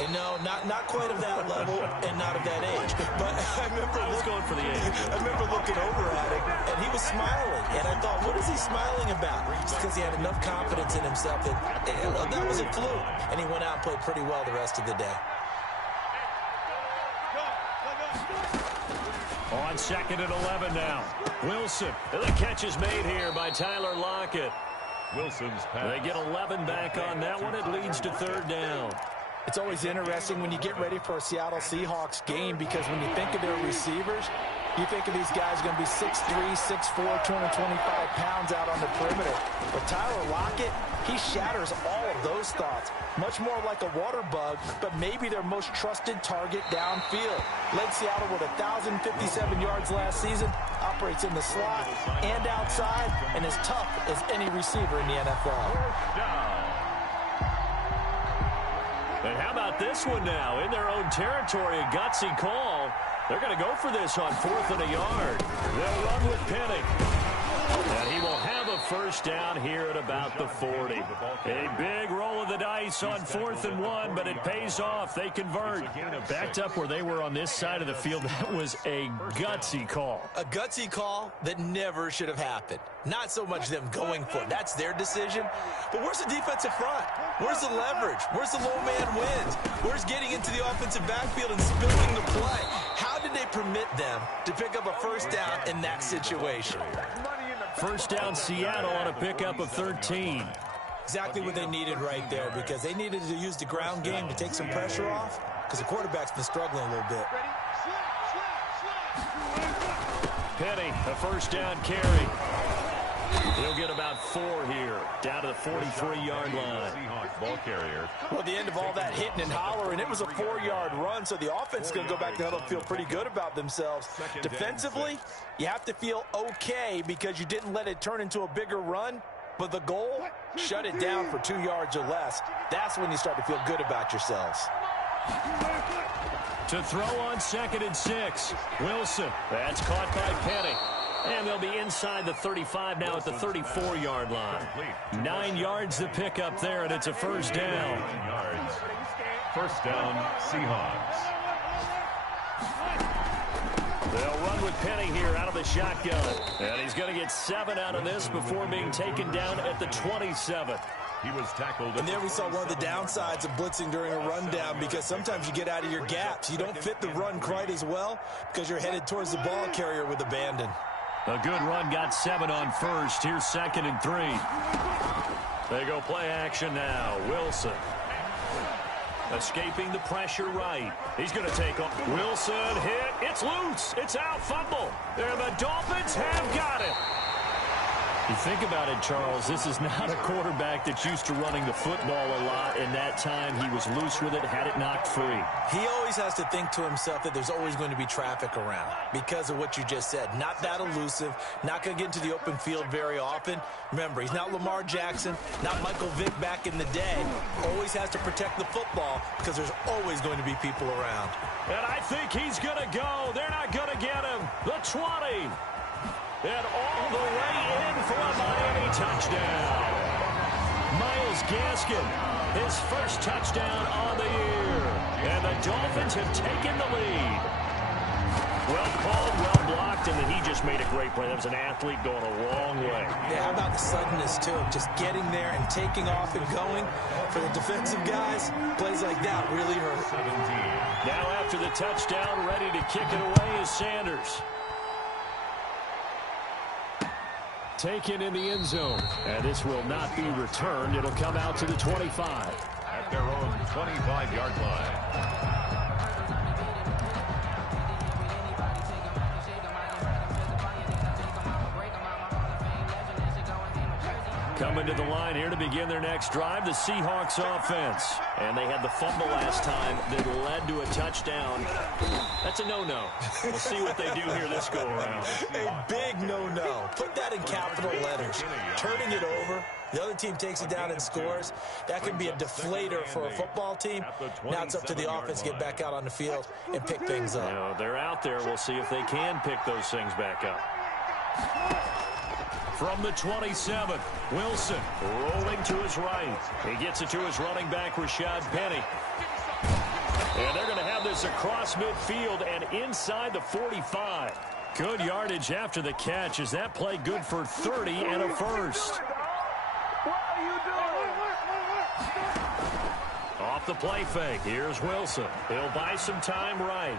And no, not quite of that level and not of that age. But I was going for the age. I remember looking over at him, and he was smiling. And I thought, what is he smiling about? It's because he had enough confidence in himself that that was a fluke. And he went out and played pretty well the rest of the day. On 2nd and 11 now. Wilson. And the catch is made here by Tyler Lockett. Wilson's pass. They get 11 back on that one. It leads to 3rd down. It's always interesting when you get ready for a Seattle Seahawks game because when you think of their receivers, you think of these guys going to be 6'3", 6'4", 225 pounds out on the perimeter. But Tyler Lockett, he shatters all of those thoughts. Much more like a water bug, but maybe their most trusted target downfield. Led Seattle with 1,057 yards last season, operates in the slot and outside, and as tough as any receiver in the NFL. And how about this one now? In their own territory, a gutsy call. They're going to go for this on 4th and a yard. They'll run with Penny. And he will have a 1st down here at about the 40. A big roll of the dice on 4th and 1, but it pays off. They convert. Backed up where they were on this side of the field, that was a gutsy call. A gutsy call that never should have happened. Not so much them going for it. That's their decision. But where's the defensive front? Where's the leverage? Where's the low man wins? Where's getting into the offensive backfield and spilling the play? How did they permit them to pick up a 1st down in that situation? 1st down Seattle on a pickup of 13. Exactly what they needed right there because they needed to use the ground game to take some pressure off because the quarterback's been struggling a little bit. Penny, a 1st down carry. He'll get about 4 here, down to the 43-yard line. Seahawks ball carrier. Well, at the end of all that hitting and hollering, it was a 4-yard run, so the offense is going to go back to huddle and feel pretty good about themselves. Defensively, you have to feel okay because you didn't let it turn into a bigger run, but the goal, shut it down for 2 yards or less. That's when you start to feel good about yourselves. To throw on 2nd and 6. Wilson. That's caught by Penny. And they'll be inside the 35 now at the 34-yard line. 9 yards to pick up there, and it's a 1st down. 9 yards. 1st down, Seahawks. They'll run with Penny here out of the shotgun. And he's going to get 7 out of this before being taken down at the 27. He was tackled. And there we saw one of the downsides of blitzing during a rundown because sometimes you get out of your gaps. You don't fit the run quite as well because you're headed towards the ball carrier with abandon. A good run, got 7 on 1st. Here's 2nd and 3. They go play action now. Wilson. Escaping the pressure right. He's going to take off. Wilson hit. It's loose. It's out. Fumble. And the Dolphins have got it. You think about it, Charles, this is not a quarterback that's used to running the football a lot, and that time he was loose with it, had it knocked free. He always has to think to himself that there's always going to be traffic around because of what you just said. Not that elusive, not going to get into the open field very often. Remember, he's not Lamar Jackson, not Michael Vick back in the day. Always has to protect the football because there's always going to be people around. And I think he's going to go. They're not going to get him. The 20. And all the way in for a Miami touchdown. Myles Gaskin, his 1st touchdown on the year. And the Dolphins have taken the lead. Well called, well blocked, and then he just made a great play. That was an athlete going a long way. Yeah, how about the suddenness, too? Just getting there and taking off and going. For the defensive guys, plays like that really hurt. 17. Now after the touchdown, ready to kick it away is Sanders. Taken in the end zone. And this will not be returned. It'll come out to the 25. At their own 25-yard line. Coming to the line here to begin their next drive, the Seahawks offense. And they had the fumble last time that led to a touchdown. That's a no-no. We'll see what they do here this go-around. A big no-no. Put that in capital letters. Turning it over. The other team takes it down and scores. That can be a deflator for a football team. Now it's up to the offense to get back out on the field and pick things up. You know, they're out there. We'll see if they can pick those things back up. From the 27, Wilson rolling to his right. He gets it to his running back, Rashad Penny. this across midfield and inside the 45. Good yardage after the catch. Is that play good for 30 and a first? Off the play fake. Here's Wilson. He'll buy some time right.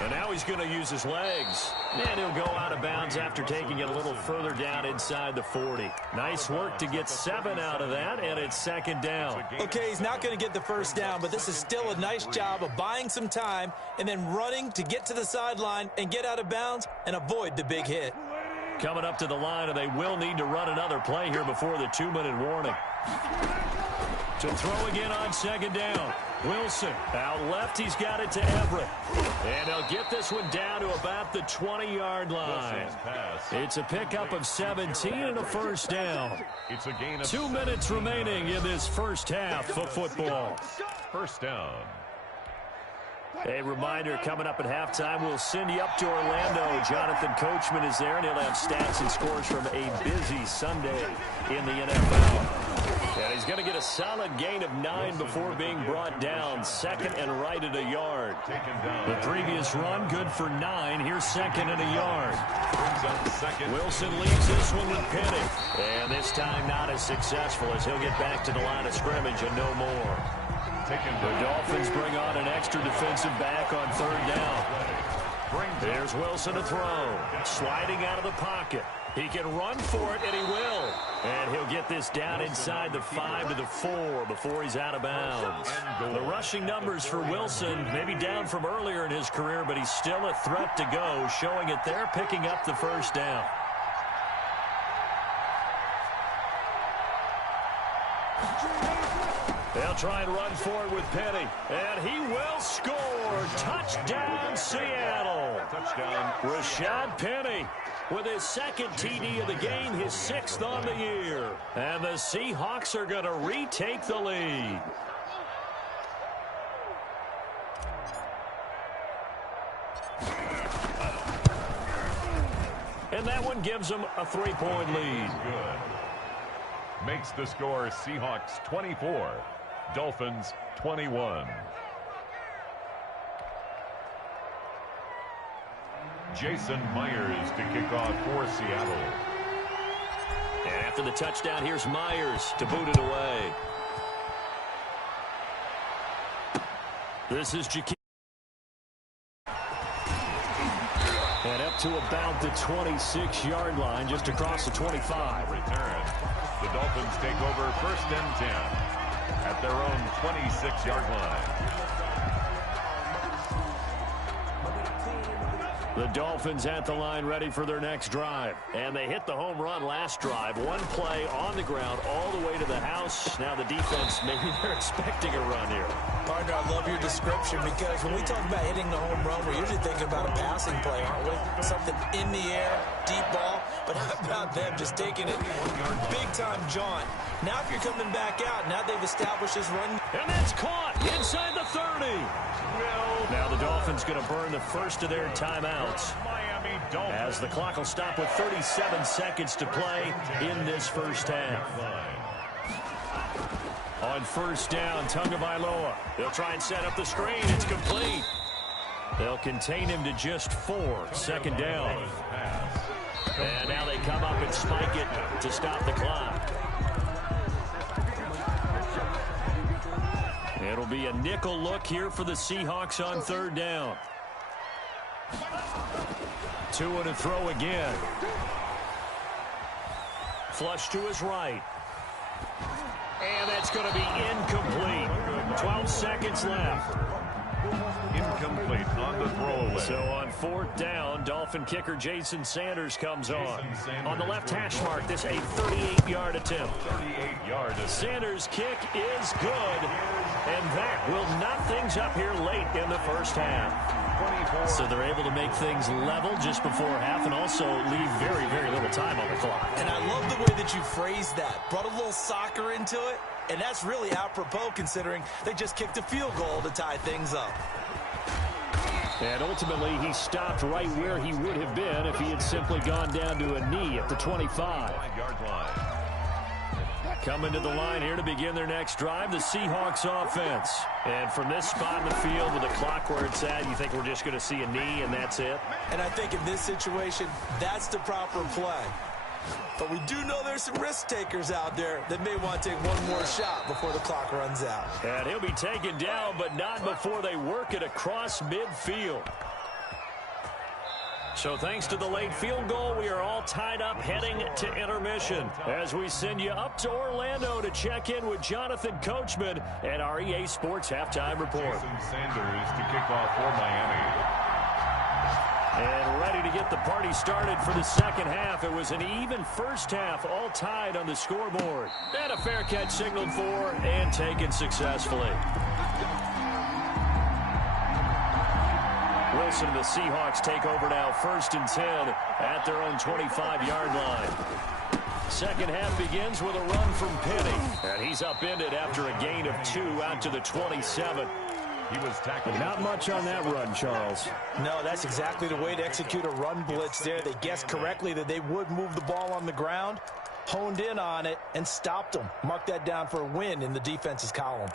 And now he's going to use his legs. And he'll go out of bounds after taking it a little further down inside the 40. Nice work to get 7 out of that, and it's second down. Okay, he's not going to get the first down, but this is still a nice job of buying some time and then running to get to the sideline and get out of bounds and avoid the big hit. Coming up to the line, and they will need to run another play here before the 2-minute warning. To throw again on second down. Wilson out left. He's got it to Everett. And he'll get this one down to about the 20-yard line. It's a pickup of 17 and a first down. It's a gain of 2 minutes remaining in this first half of football. First down. A reminder, coming up at halftime, we'll send you up to Orlando. Jonathan Coachman is there, and he'll have stats and scores from a busy Sunday in the NFL. And he's going to get a solid gain of 9 before being brought down. Second and right at a yard. The previous run, good for 9. Here's second and a yard. Wilson leaves this one with Penny. And this time not as successful as he'll get back to the line of scrimmage and no more. The Dolphins bring on an extra defensive back on third down. There's Wilson to throw. Sliding out of the pocket. He can run for it, and he will. And he'll get this down inside the 5 to the 4 before he's out of bounds. The rushing numbers for Wilson maybe down from earlier in his career, but he's still a threat to go, showing it there, picking up the first down. They'll try and run for it with Penny. And he will score. Touchdown, Seattle. Touchdown. Rashad Penny with his second TD of the game, his 6th on the year. And the Seahawks are going to retake the lead. And that one gives them a 3-point lead. Good. Makes the score Seahawks 24, Dolphins 21. Jason Myers to kick off for Seattle. And after the touchdown, here's Myers to boot it away. This is Jaquez. And up to about the 26-yard line, just across the 25. Return. The Dolphins take over first and 10 at their own 26-yard line. The Dolphins at the line ready for their next drive. And they hit the home run last drive. One play on the ground all the way to the house. Now the defense, maybe they're expecting a run here. Partner, I love your description because when we talk about hitting the home run, we're usually thinking about a passing play, aren't we? Something in the air, deep ball. But how about them just taking it big-time jaunt? Now if you're coming back out, now they've established this run. And that's caught inside the 30. Now the Dolphins going to burn the first of their timeouts as the clock will stop with 37 seconds to play in this first half. On first down, Tagovailoa. They'll try and set up the screen. It's complete. They'll contain him to just 4. Second down. And now they come up and spike it to stop the clock. It'll be a nickel look here for the Seahawks on third down. 2 and a throw again. Flush to his right. And that's going to be incomplete. 12 seconds left. Incomplete on the throwaway. So on fourth down, Dolphin kicker Jason Sanders comes on. On the left hash mark, this a 38-yard attempt. 38-yard attempt. Sanders' kick is good. And that will knot things up here late in the first half. So they're able to make things level just before half and also leave very, very little time on the clock. And I love the way that you phrased that. Brought a little soccer into it. And that's really apropos considering they just kicked a field goal to tie things up. And ultimately, he stopped right where he would have been if he had simply gone down to a knee at the 25. 5-yard line. Coming to the line here to begin their next drive, the Seahawks offense. And from this spot in the field with the clock where it's at, you think we're just going to see a knee and that's it? And I think in this situation, that's the proper play. But we do know there's some risk takers out there that may want to take one more shot before the clock runs out. And he'll be taken down, but not before they work it across midfield. So thanks to the late field goal, we are all tied up heading to intermission as we send you up to Orlando to check in with Jonathan Coachman at our EA Sports Halftime Report. Jason Sanders to kick off for Miami. And ready to get the party started for the second half. It was an even first half, all tied on the scoreboard. And a fair catch signaled for and taken successfully. Wilson and the Seahawks take over now, 1st and 10 at their own 25-yard line. Second half begins with a run from Penny. And he's upended after a gain of 2 out to the 27. He was tackled. Not much on that run, Charles. No, that's exactly the way to execute a run blitz there. They guessed correctly that they would move the ball on the ground, honed in on it, and stopped them. Mark that down for a win in the defense's column.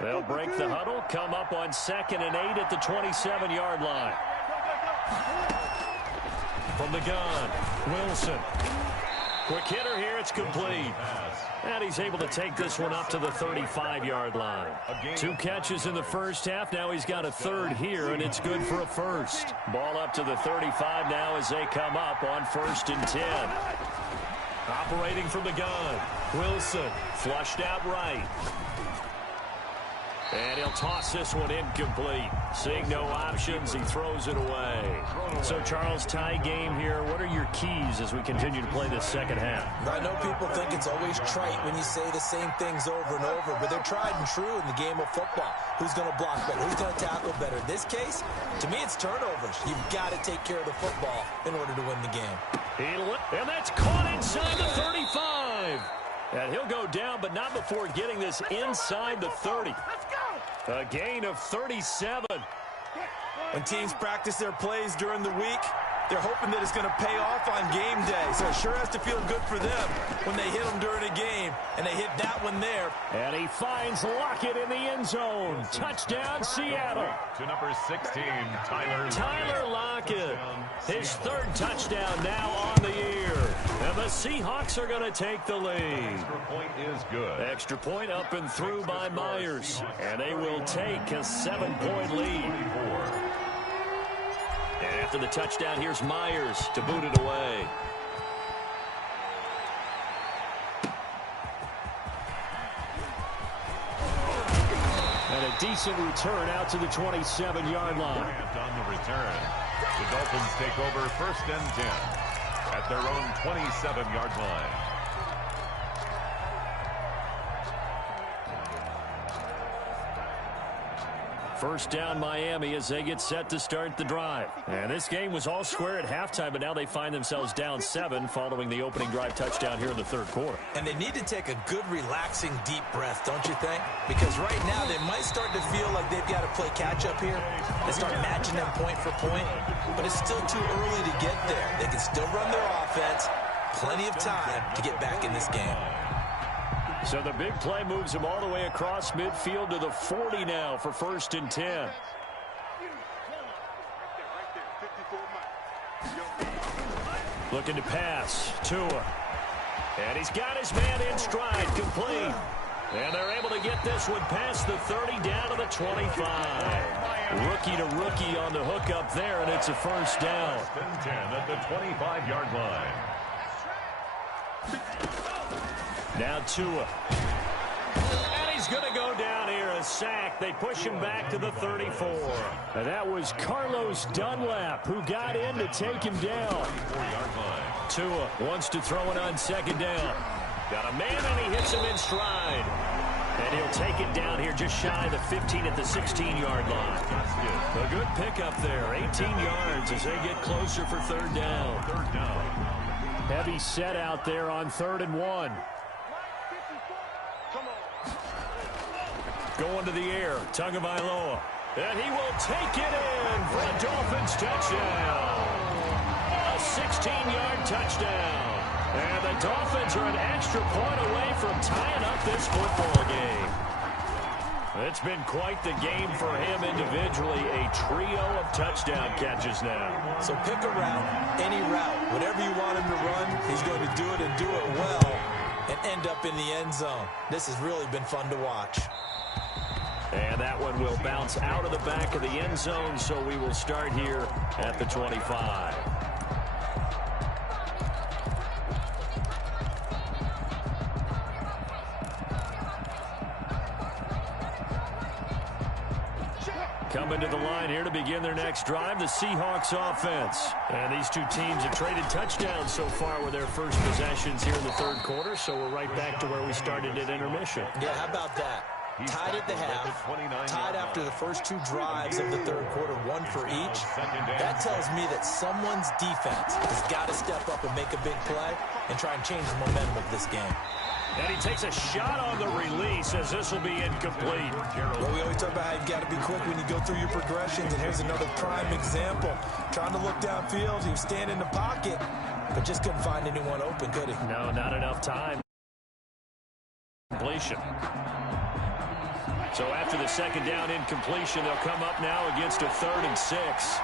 They'll break the huddle, come up on 2nd and 8 at the 27-yard line. From the gun, Wilson. Quick hitter here, it's complete. And he's able to take this one up to the 35-yard line. 2 catches in the first half. Now he's got a 3rd here, and it's good for a 1st. Ball up to the 35 now as they come up on 1st and 10. Operating from the gun, Wilson flushed out right. And he'll toss this one incomplete. Seeing no options, he throws it away. So, Charles, tie game here. What are your keys as we continue to play this second half? I know people think it's always trite when you say the same things over and over, but they're tried and true in the game of football. Who's going to block better? Who's going to tackle better? In this case, to me, it's turnovers. You've got to take care of the football in order to win the game. And that's caught inside the 35. And he'll go down, but not before getting this inside the 30. A gain of 37. When teams practice their plays during the week, they're hoping that it's going to pay off on game day. So it sure has to feel good for them when they hit them during a game, and they hit that one there. And he finds Lockett in the end zone. Touchdown, Seattle. To number 16, Tyler Lockett. His 3rd touchdown now on the year. And the Seahawks are going to take the lead. Extra point is good. Extra point up and through by Myers. And they will take a 7-point lead. And after the touchdown, here's Myers to boot it away. And a decent return out to the 27-yard line. On the return, the Dolphins take over 1st and 10 at their own 27-yard line. First down Miami as they get set to start the drive. And this game was all square at halftime, but now they find themselves down 7 following the opening drive touchdown here in the 3rd quarter. And they need to take a good, relaxing, deep breath, don't you think? Because right now they might start to feel like they've got to play catch-up here and start matching them point for point. But it's still too early to get there. They can still run their offense. Plenty of time to get back in this game. So the big play moves him all the way across midfield to the 40 now for 1st and 10. Looking to pass. Tua. And he's got his man in stride. Complete. And they're able to get this one past the 30 down to the 25. Rookie to rookie on the hook up there, and it's a 1st down. 1st and 10 at the 25-yard line. Now Tua. And he's going to go down here, a sack. They push him back to the 34. And that was Carlos Dunlap who got in to take him down. Tua wants to throw it on 2nd down. Got a man and he hits him in stride. And he'll take it down here just shy of the 15 at the 16-yard line. A good pickup there, 18 yards as they get closer for 3rd down. Heavy set out there on 3rd and 1. Going to the air, Tagovailoa. And he will take it in for a Dolphins touchdown. A 16-yard touchdown. And the Dolphins are an extra point away from tying up this football game. It's been quite the game for him individually. A trio of touchdown catches now. So pick a route, any route. Whatever you want him to run, he's going to do it and do it well and end up in the end zone. This has really been fun to watch. And that one will bounce out of the back of the end zone, so we will start here at the 25. Coming to the line here to begin their next drive, the Seahawks offense. And these two teams have traded touchdowns so far with their first possessions here in the third quarter, so we're right back to where we started at intermission. Yeah, how about that? Tied at the half, tied after the first two drives of the third quarter, one for each. That tells me that someone's defense has got to step up and make a big play and try and change the momentum of this game. And he takes a shot on the release as this will be incomplete. Well, we always talk about how you've got to be quick when you go through your progressions, and here's another prime example. Trying to look downfield, he was standing in the pocket, but just couldn't find anyone open, could he? No, not enough time. Completion. So after the second down incompletion, they'll come up now against a 3rd and 6.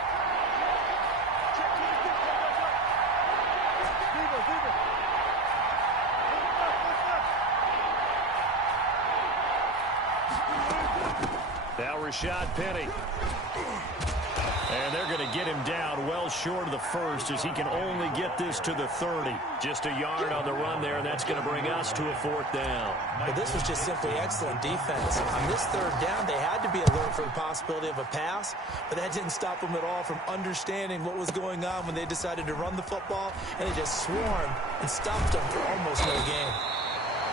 Now Rashad Penny. And they're going to get him down well short of the first as he can only get this to the 30. Just a yard on the run there, and that's going to bring us to a 4th down. But this was just simply excellent defense. On this 3rd down, they had to be alert for the possibility of a pass, but that didn't stop them at all from understanding what was going on when they decided to run the football, and they just swarmed and stopped them for almost no gain.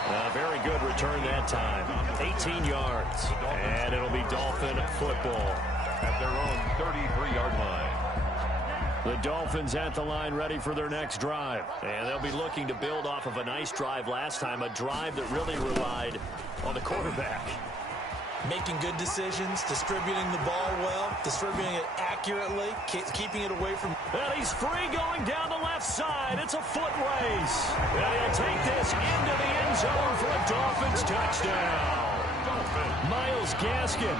A very good return that time. 18 yards. And it'll be Dolphin football. At their own 33-yard line. The Dolphins at the line ready for their next drive. And they'll be looking to build off of a nice drive last time. A drive that really relied on the quarterback. Making good decisions, distributing the ball well, distributing it accurately, keeping it away from... And he's free going down the left side. It's a foot race. And he'll take this into the end zone for a Dolphins touchdown. Myles Gaskin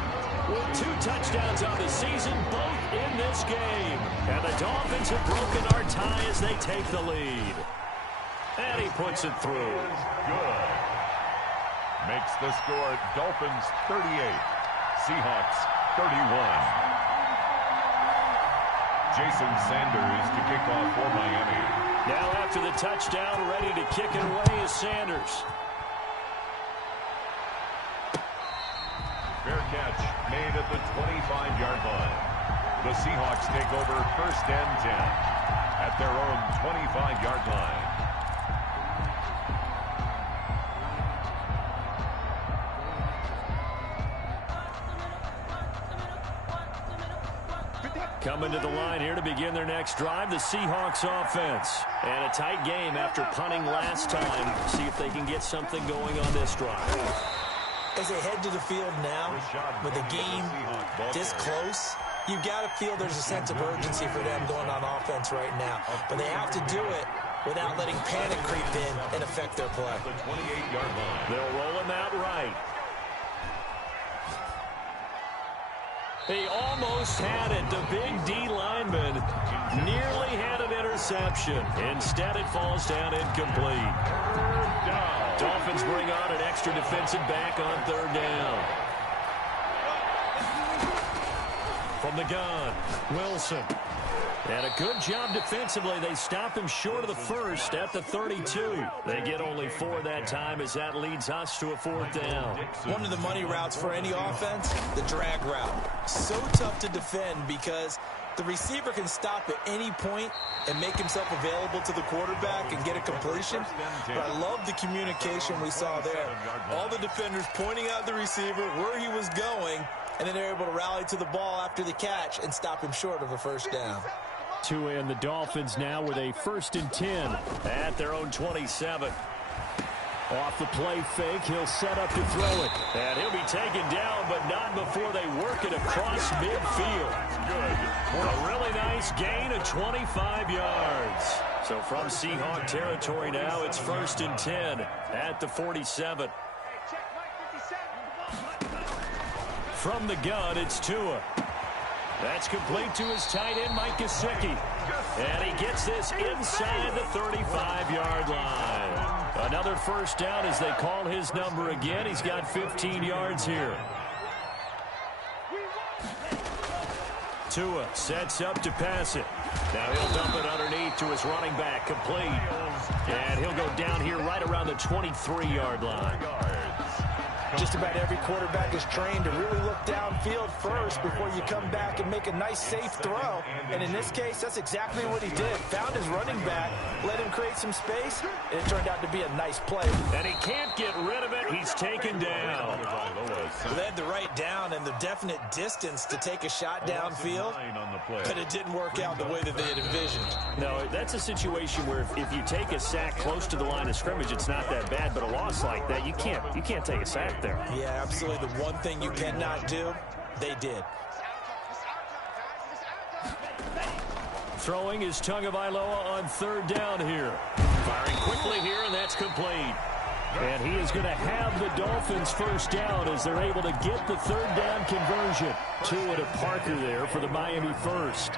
with 2 touchdowns on the season, both in this game. And the Dolphins have broken our tie as they take the lead. And he puts it through. Good. Makes the score Dolphins 38, Seahawks 31. Jason Sanders to kick off for Miami. Now after the touchdown, ready to kick it away is Sanders. Fair catch made at the 25-yard line. The Seahawks take over 1st and 10 at their own 25-yard line. Coming to the line here to begin their next drive, the Seahawks offense. And a tight game after punting last time. See if they can get something going on this drive. As they head to the field now, with the game this close, you've got to feel there's a sense of urgency for them going on offense right now. But they have to do it without letting panic creep in and affect their play. The 28-yard line. They'll roll him out right. He almost had it. The big D lineman nearly had an interception. Instead, it falls down incomplete. Dolphins bring on an extra defensive back on 3rd down. From the gun, Wilson. And a good job defensively. They stop him short of the first at the 32. They get only 4 that time as that leads us to a 4th down. One of the money routes for any offense, the drag route. So tough to defend because the receiver can stop at any point and make himself available to the quarterback and get a completion. But I love the communication we saw there. All the defenders pointing out the receiver, where he was going, and then they're able to rally to the ball after the catch and stop him short of a 1st down. And the Dolphins now with a 1st and 10 at their own 27. Off the play fake, he'll set up to throw it. And he'll be taken down, but not before they work it across midfield. Good. A really nice gain of 25 yards. So from Seahawk territory now, it's 1st and 10 at the 47. From the gun, it's Tua. That's complete to his tight end, Mike Gesicki. And he gets this inside the 35-yard line. Another first down as they call his number again. He's got 15 yards here. Tua sets up to pass it. Now he'll dump it underneath to his running back, complete. And he'll go down here right around the 23-yard line. Just about every quarterback is trained to really look downfield first before you come back and make a nice, safe throw. And in this case, that's exactly what he did. Found his running back, let him create some space, and it turned out to be a nice play. And he can't get rid of it. He's taken down. Led the right down and the definite distance to take a shot downfield, but it didn't work out the way that they had envisioned. No, that's a situation where if you take a sack close to the line of scrimmage, it's not that bad. But a loss like that, you can't take a sack there. Yeah, absolutely. The one thing you cannot do, they did. Throwing is Tagovailoa on 3rd down here. Firing quickly here, and that's complete. And he is going to have the Dolphins first down as they're able to get the 3rd down conversion. Tua to Parker there for the Miami first.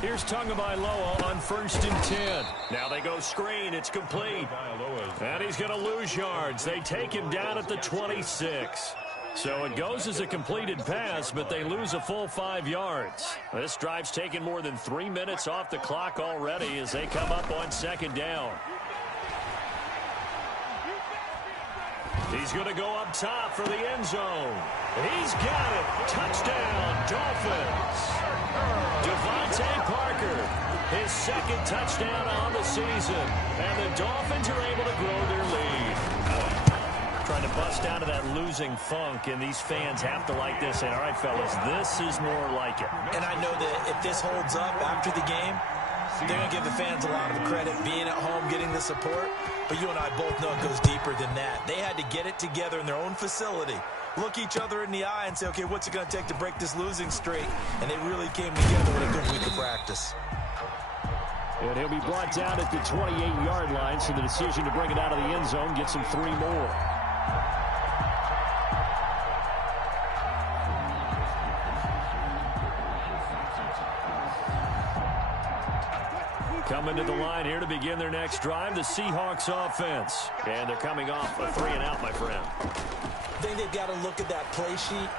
Here's Tagovailoa on 1st and 10. Now they go screen. It's complete. And he's going to lose yards. They take him down at the 26. So it goes as a completed pass, but they lose a full 5 yards. This drive's taken more than 3 minutes off the clock already as they come up on 2nd down. He's going to go up top for the end zone. He's got it. Touchdown, Dolphins. Devontae Parker, his 2nd touchdown on the season. And the Dolphins are able to grow their lead. Trying to bust out of that losing funk, and these fans have to like this. And all right, fellas, this is more like it. And I know that if this holds up after the game, they're going to give the fans a lot of credit being at home, getting the support. But you and I both know it goes deeper than that. They had to get it together in their own facility, look each other in the eye and say, okay, what's it going to take to break this losing streak? And they really came together with a good week of practice. And he'll be brought down at the 28-yard line, so the decision to bring it out of the end zone gets him 3 more. Coming to the line here to begin their next drive, the Seahawks offense. And they're coming off a 3-and-out, my friend. I think they've got to look at that play sheet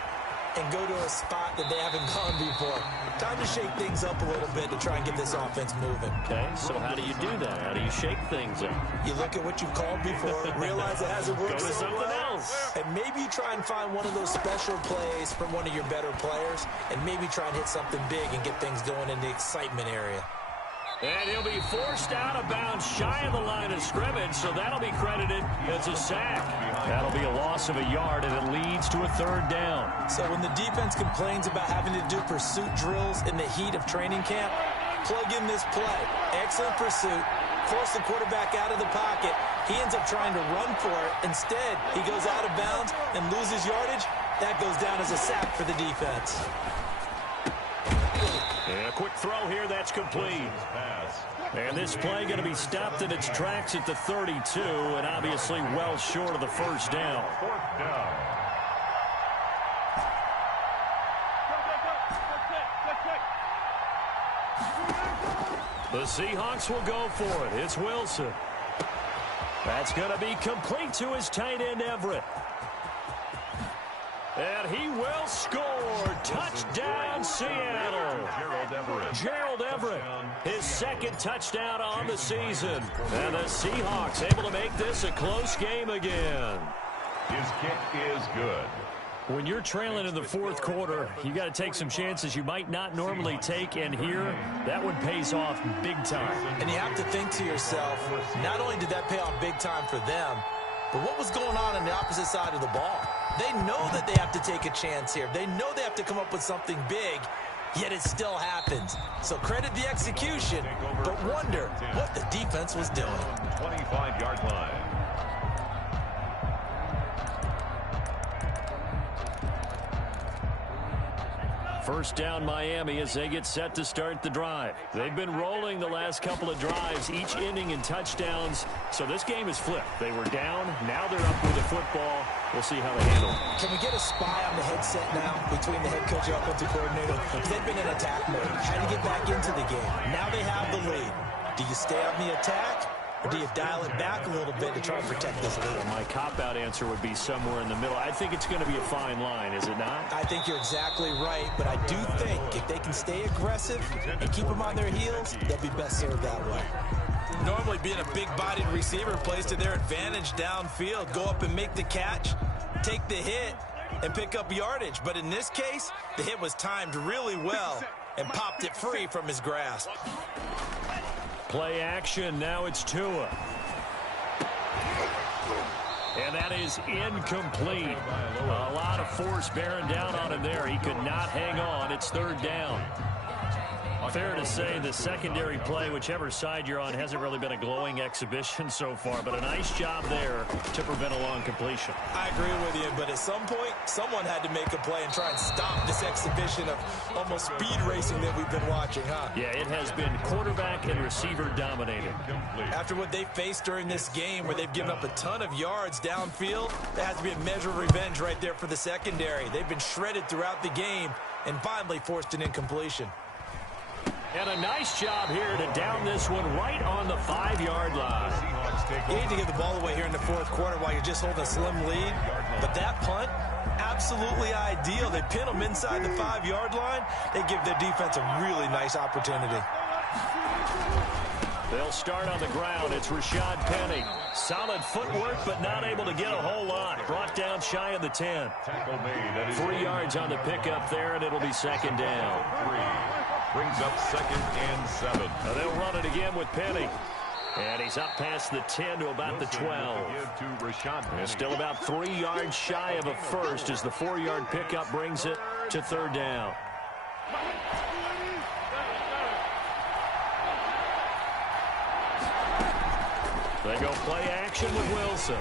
and go to a spot that they haven't gone before. Time to shake things up a little bit to try and get this offense moving. Okay, so how do you do that? How do you shake things up? You look at what you've called before, realize it hasn't worked Go to so something well, else. and maybe you try and find one of those special plays from one of your better players, and maybe try and hit something big and get things going in the excitement area. And he'll be forced out of bounds shy of the line of scrimmage, so that'll be credited as a sack. That'll be a loss of a yard, and it leads to a 3rd down. So when the defense complains about having to do pursuit drills in the heat of training camp, plug in this play. Excellent pursuit. Force the quarterback out of the pocket. He ends up trying to run for it. Instead, he goes out of bounds and loses yardage. That goes down as a sack for the defense. And a quick throw here, that's complete. And this play going to be stopped in its tracks at the 32, and obviously well short of the first down. 4th down. The Seahawks will go for it. It's Wilson. That's going to be complete to his tight end, Everett. And he will score. Touchdown, Seattle. Gerald Everett, his 2nd touchdown on the season. And the Seahawks able to make this a close game again. His kick is good. When you're trailing in the 4th quarter, you got to take some chances you might not normally take, and here, that one pays off big time. And you have to think to yourself, not only did that pay off big time for them, but what was going on the opposite side of the ball? They know that they have to take a chance here. They know they have to come up with something big. yet it still happens. So credit the execution, but wonder what the defense was doing. 25-yard line. First down Miami as they get set to start the drive. They've been rolling the last couple of drives, each inning in touchdowns. So this game is flipped. They were down. Now they're up with the football. We'll see how they handle it. Can we get a spy on the headset now between the head coach and offensive coordinator? They've been in attack mode. Had to get back into the game. Now they have the lead. Do you stay on the attack? Or do you dial it back a little bit to try and protect this lead? My cop-out answer would be somewhere in the middle. I think it's going to be a fine line, is it not? I think you're exactly right, but I do think if they can stay aggressive and keep them on their heels, they'll be best served that way. Normally being a big-bodied receiver plays to their advantage downfield. Go up and make the catch, take the hit, and pick up yardage. But in this case, the hit was timed really well and popped it free from his grasp. Play action. Now it's Tua. And that is incomplete. A lot of force bearing down on him there. He could not hang on. It's third down. Fair to say the secondary play, whichever side you're on, hasn't really been a glowing exhibition so far, but a nice job there to prevent a long completion. I agree with you, but at some point, someone had to make a play and try and stop this exhibition of almost speed racing that we've been watching, huh? Yeah, it has been quarterback and receiver dominated. After what they faced during this game where they've given up a ton of yards downfield, there has to be a measure of revenge right there for the secondary. They've been shredded throughout the game and finally forced an incompletion. And a nice job here to down this one right on the 5-yard line. You hate to give the ball away here in the fourth quarter while you're just holding a slim lead, but that punt, absolutely ideal. They pin them inside the 5-yard line. They give their defense a really nice opportunity. They'll start on the ground. It's Rashad Penny. Solid footwork, but not able to get a whole lot. Brought down shy of the 10. 3 yards on the pickup there, and it'll be second down. Brings up second and 7. Now they'll run it again with Penny. And he's up past the 10 to about the 12. And still about 3 yards shy of a first as the 4-yard pickup brings it to third down. They go play action with Wilson.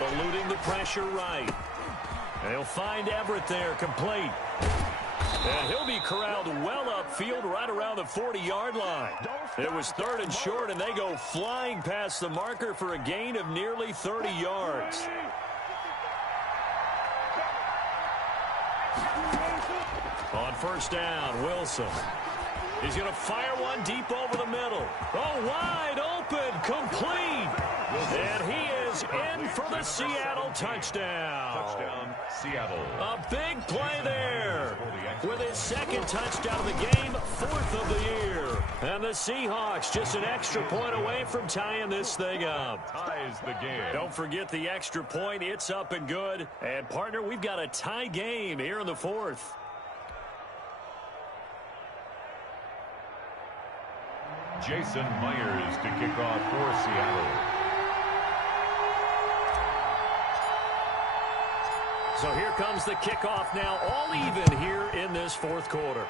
Eluding the pressure right. They'll find Everett there, complete. And he'll be corralled well upfield right around the 40-yard line. It was third and short, and they go flying past the marker for a gain of nearly 30 yards. On first down, Wilson. He's going to fire one deep over the middle. Oh, wide open, complete. And he is in for the Seattle touchdown. Touchdown, Seattle. A big play there. With his second touchdown of the game, 4th of the year. And the Seahawks just an extra point away from tying this thing up. Ties the game. Don't forget the extra point. It's up and good. And, partner, we've got a tie game here in the 4th. Jason Myers to kick off for Seattle. So here comes the kickoff now, all even here in this 4th quarter.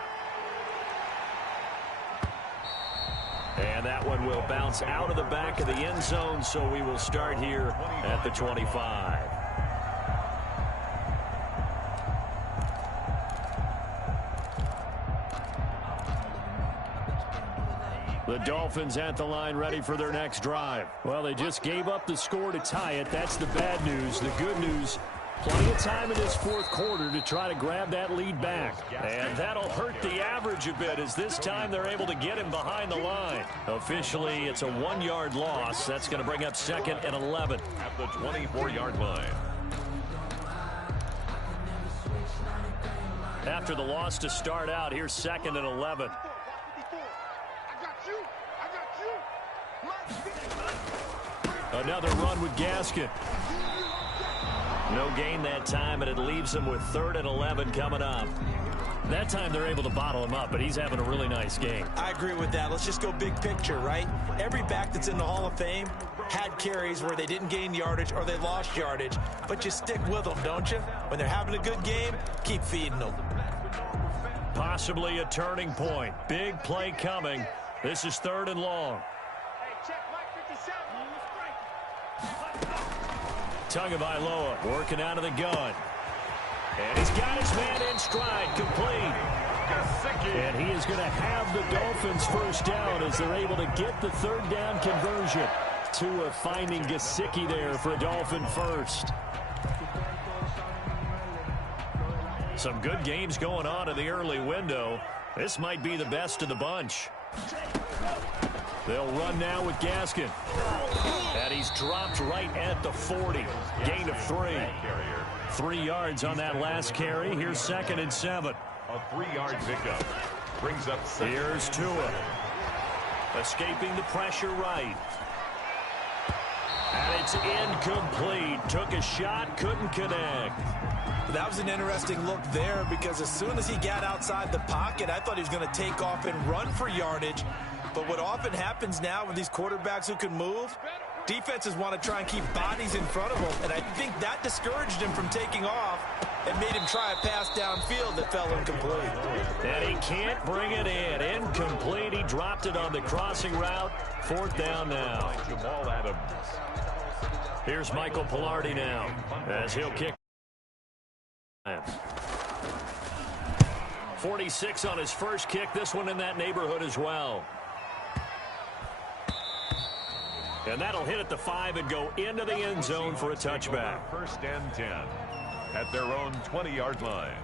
And that one will bounce out of the back of the end zone, so we will start here at the 25. The Dolphins at the line ready for their next drive. Well, they just gave up the score to tie it. That's the bad news. The good news, plenty of time in this 4th quarter to try to grab that lead back. And that'll hurt the average a bit as this time they're able to get him behind the line. Officially, it's a 1-yard loss. That's going to bring up second and 11. At the 24-yard line. After the loss to start out, here's second and 11. Another run with Gaskin. No gain that time, and it leaves him with 3rd and 11 coming up. That time they're able to bottle him up, but he's having a really nice game. I agree with that. Let's just go big picture, right? Every back that's in the Hall of Fame had carries where they didn't gain yardage or they lost yardage, but you stick with them, don't you? When they're having a good game, keep feeding them. Possibly a turning point. Big play coming. This is 3rd and long. Tagovailoa working out of the gun. And he's got his man in stride, complete. And he is going to have the Dolphins first down as they're able to get the 3rd down conversion. Tua finding Gesicki there for a Dolphin first. Some good games going on in the early window. This might be the best of the bunch. They'll run now with Gaskin. And he's dropped right at the 40. Gain of 3. 3 yards on that last carry. Here's 2nd and 7. A 3-yard pickup. Brings up 2nd. Here's Tua. Escaping the pressure right. And it's incomplete. Took a shot, couldn't connect. That was an interesting look there because as soon as he got outside the pocket, I thought he was going to take off and run for yardage. But what often happens now with these quarterbacks who can move, defenses want to try and keep bodies in front of them. And I think that discouraged him from taking off and made him try a pass downfield that fell incomplete. And he can't bring it in. Incomplete. He dropped it on the crossing route. 4th down now. Jamal Adams. Here's Michael Pilardi now as he'll kick. 46 on his first kick. This one in that neighborhood as well. And that'll hit at the 5 and go into the end zone for a touchback. 1st and 10 at their own 20-yard line.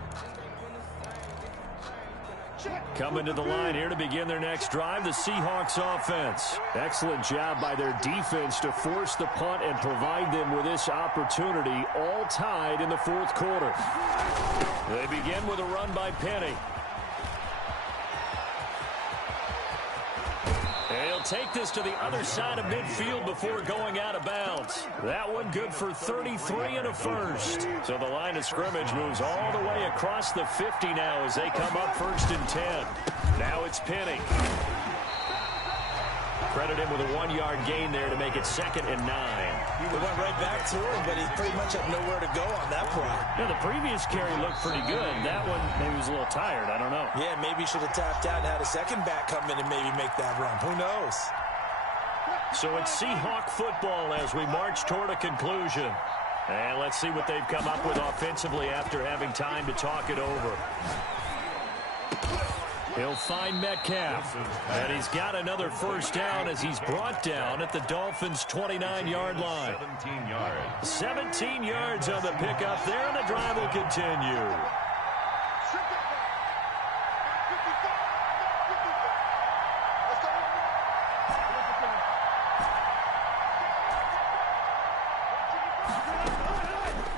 Coming to the line here to begin their next drive, the Seahawks offense. Excellent job by their defense to force the punt and provide them with this opportunity, all tied in the 4th quarter. They begin with a run by Penny. And he'll take this to the other side of midfield before going out of bounds. That one good for 33 and a first. So the line of scrimmage moves all the way across the 50 now as they come up 1st and 10. Now it's Penny. Credit him with a 1-yard gain there to make it 2nd and 9. They went right back to him, but he pretty much had nowhere to go on that play. Yeah, the previous carry looked pretty good. That one, maybe was a little tired. I don't know. Yeah, maybe he should have tapped out and had a second back come in and maybe make that run. Who knows? So it's Seahawk football as we march toward a conclusion. And let's see what they've come up with offensively after having time to talk it over. He'll find Metcalf. And he's got another first down as he's brought down at the Dolphins' 29-yard line. 17 yards. 17 yards on the pickup there, and the drive will continue.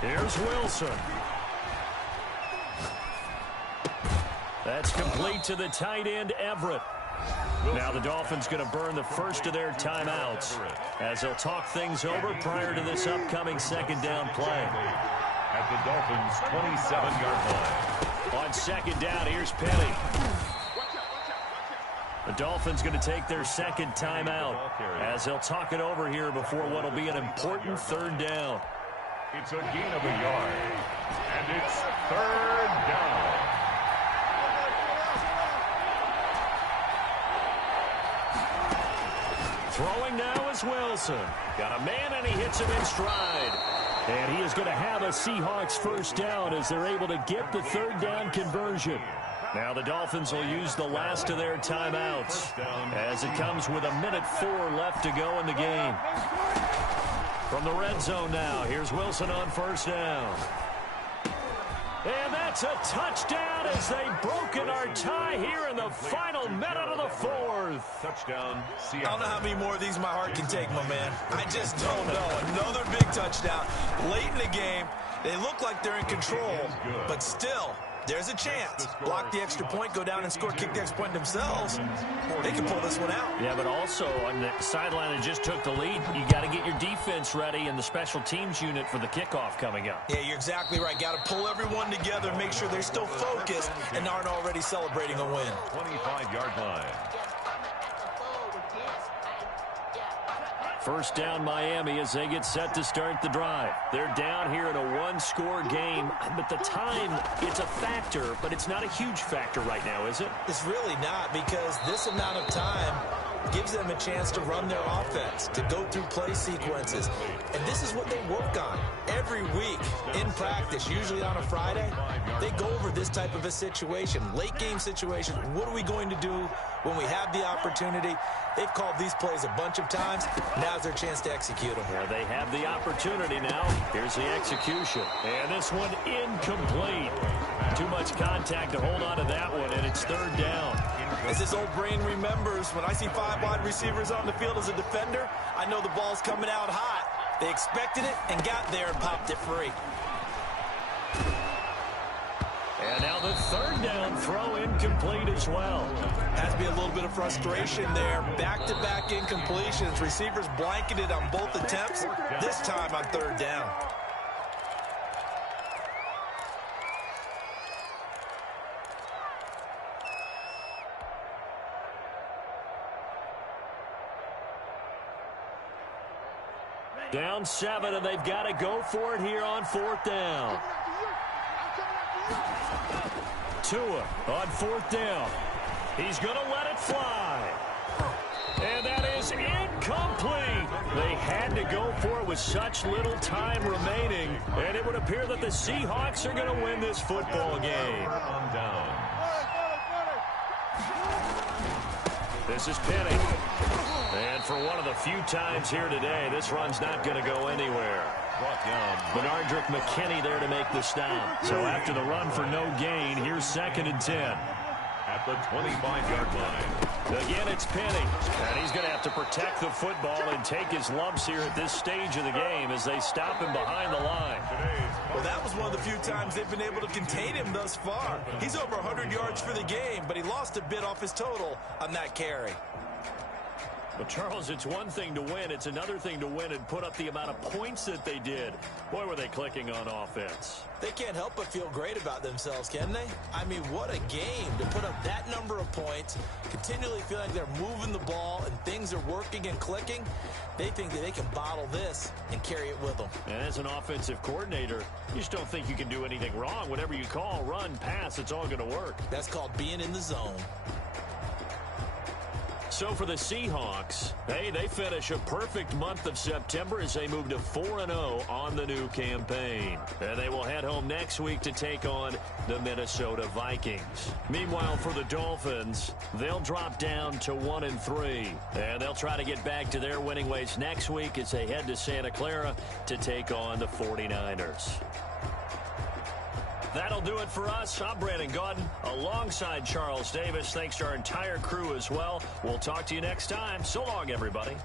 Here's Wilson. That's complete to the tight end, Everett. Now the Dolphins going to burn the first of their timeouts as they'll talk things over prior to this upcoming 2nd down play. At the Dolphins' 27-yard line. On 2nd down, here's Penny. The Dolphins going to take their 2nd timeout as they'll talk it over here before what will be an important 3rd down. It's a gain of a yard, and it's 3rd down. Throwing now is Wilson. Got a man, and he hits him in stride. And he is going to have a Seahawks first down as they're able to get the 3rd down conversion. Now the Dolphins will use the last of their timeouts as it comes with 1:04 left to go in the game. From the red zone now, here's Wilson on first down. And that's a touchdown as they've broken our tie here in the final minute of the 4th. Touchdown, Seattle. I don't know how many more of these my heart can take, my man. I just don't know. Another big touchdown late in the game. They look like they're in control, but still, there's a chance. Block the extra point, go down and score, kick the extra point themselves. They can pull this one out. Yeah, but also on the sideline that just took the lead, you got to get your defense ready and the special teams unit for the kickoff coming up. Yeah, you're exactly right. Got to pull everyone together and make sure they're still focused and aren't already celebrating a win. 25-yard line. First down Miami as they get set to start the drive. They're down here in a one-score game, but the time, it's a factor, but it's not a huge factor right now, is it? It's really not, because this amount of time gives them a chance to run their offense, to go through play sequences. And this is what they work on every week in practice, usually on a Friday. They go over this type of a situation, late game situation. What are we going to do when we have the opportunity? They've called these plays a bunch of times. Now's their chance to execute them. Yeah, they have the opportunity now. Here's the execution. And this one incomplete. Too much contact to hold on to that one, and it's third down. As this old brain remembers, when I see 5 wide receivers on the field as a defender, I know the ball's coming out hot. They expected it and got there and popped it free. And now the third down throw incomplete as well. Has to be a little bit of frustration there. Back-to-back incompletions. Receivers blanketed on both attempts, this time on third down. Down 7, and they've got to go for it here on fourth down. Tua on fourth down. He's going to let it fly. And that is incomplete. They had to go for it with such little time remaining, and it would appear that the Seahawks are going to win this football game. This is Penny. And for one of the few times here today, this run's not going to go anywhere. Benardrick McKinney there to make the stop. So after the run for no gain, here's 2nd and 10. At the 25-yard line. Again, it's Penny. And he's going to have to protect the football and take his lumps here at this stage of the game as they stop him behind the line. Well, that was one of the few times they've been able to contain him thus far. He's over 100 yards for the game, but he lost a bit off his total on that carry. But, Charles, it's one thing to win. It's another thing to win and put up the amount of points that they did. Boy, were they clicking on offense. They can't help but feel great about themselves, can they? I mean, what a game to put up that number of points, continually feel like they're moving the ball and things are working and clicking. They think that they can bottle this and carry it with them. And as an offensive coordinator, you just don't think you can do anything wrong. Whatever you call, run, pass, it's all going to work. That's called being in the zone. So for the Seahawks, hey, they finish a perfect month of September as they move to 4-0 on the new campaign. And they will head home next week to take on the Minnesota Vikings. Meanwhile, for the Dolphins, they'll drop down to 1-3. And they'll try to get back to their winning ways next week as they head to Santa Clara to take on the 49ers. That'll do it for us. I'm Brandon Gaudin alongside Charles Davis. Thanks to our entire crew as well. We'll talk to you next time. So long, everybody.